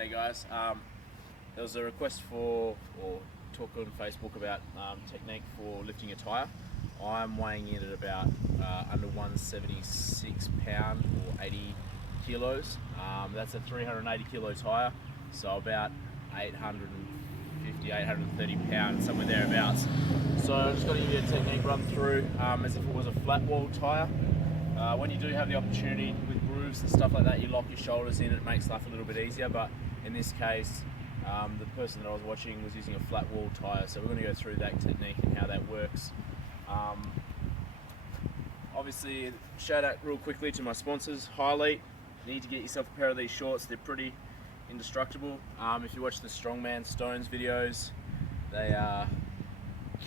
G'day guys. There was a request for, or talk on Facebook about technique for lifting a tyre. I'm weighing in at about under 176 pound or 80 kilos. That's a 380 kilo tyre, so about 850, 830 pounds, somewhere thereabouts. So I'm just going to give you a technique run through as if it was a flat wall tyre. When you do have the opportunity with grooves and stuff like that, you lock your shoulders in, it makes life a little bit easier, but in this case the person that I was watching was using a flat wall tyre, so we're going to go through that technique and how that works. Obviously, shout out real quickly to my sponsors, Highlight. You need to get yourself a pair of these shorts, they're pretty indestructible. If you watch the Strongman Stones videos, they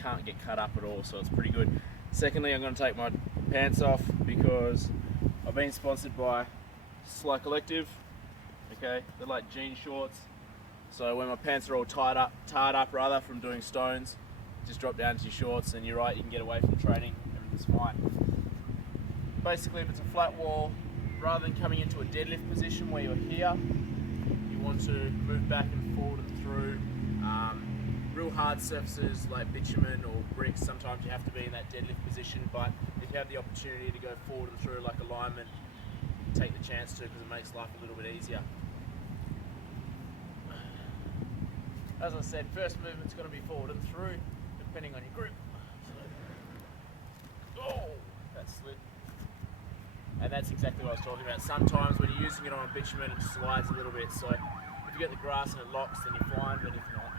can't get cut up at all, so it's pretty good. Secondly, I'm going to take my pants off because I've been sponsored by Sly Collective. Okay, they're like jean shorts. So when my pants are all tarred up rather from doing stones, just drop down to your shorts and you're right, you can get away from training, everything's fine. Basically, if it's a flat wall, rather than coming into a deadlift position where you're here, you want to move back and forward and through. Real hard surfaces like bitumen or bricks, sometimes you have to be in that deadlift position, but if you have the opportunity to go forward and through like alignment, take the chance to, because it makes life a little bit easier. As I said, first movement's going to be forward and through, depending on your grip. Oh, that slid. And that's exactly what I was talking about. Sometimes when you're using it on a bitumen, it slides a little bit, so if you get the grass and it locks, then you're fine, but if not,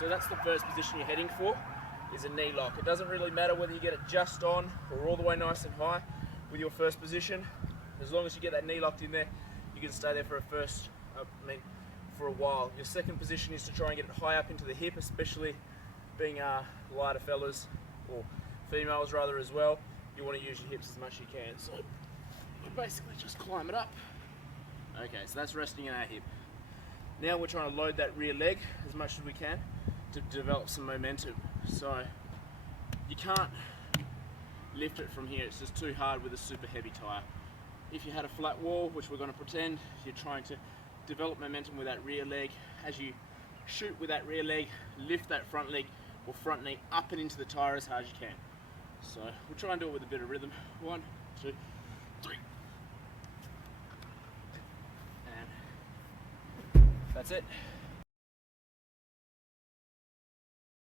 so that's the first position you're heading for, is a knee lock. It doesn't really matter whether you get it just on or all the way nice and high with your first position. As long as you get that knee locked in there, you can stay there for for a while. Your second position is to try and get it high up into the hip, especially being lighter fellas, or females rather as well. You want to use your hips as much as you can. So you basically just climb it up. Okay, so that's resting in our hip. Now we're trying to load that rear leg as much as we can to develop some momentum. So you can't lift it from here, it's just too hard with a super heavy tyre. If you had a flat wall, which we're going to pretend, you're trying to develop momentum with that rear leg. As you shoot with that rear leg, lift that front leg or front knee up and into the tyre as hard as you can. So we'll try and do it with a bit of rhythm. 1, 2, 3. And that's it.